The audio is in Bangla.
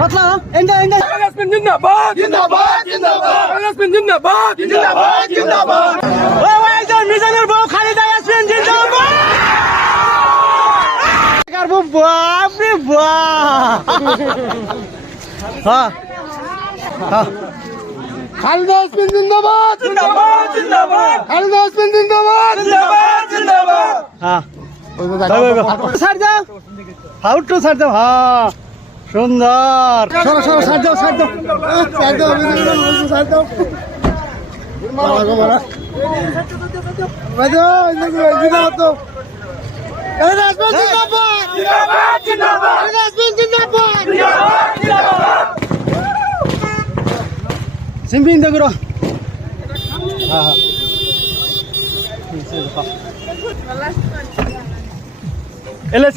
পাতলা এন্ডা এন্ডা কালাসমিন জিন্দাবাদ জিন্দাবাদ জিন্দাবাদ কালাসমিন জিন্দাবাদ জিন্দাবাদ জিন্দাবাদ ওই একজন মিজানের বউ খালিদা ইয়াসমিন জিন্দাবাদ করব বাপ রে বাপ হ্যাঁ হ্যাঁ খালিদা ইয়াসমিন জিন্দাবাদ জিন্দাবাদ জিন্দাবাদ খালিদা ইয়াসমিন জিন্দাবাদ জিন্দাবাদ জিন্দাবাদ হ্যাঁ ছাড় দাও হাউটু ছাড় দাও হ্যাঁ সুন্দর সরো সরো ছাড় দাও ছাড় দাও ছাড় দাও ছাড় দাও মারা গো মারা বাজো জিন্দাবাদ তো খালিদা ইয়াসমিন জিন্দাবাদ জিন্দাবাদ জিন্দাবাদ খালিদা ইয়াসমিন জিন্দাবাদ জিন্দাবাদ জিন্দাবাদ সিম্পি ইন্দা করো হ্যাঁ হ্যাঁ এলে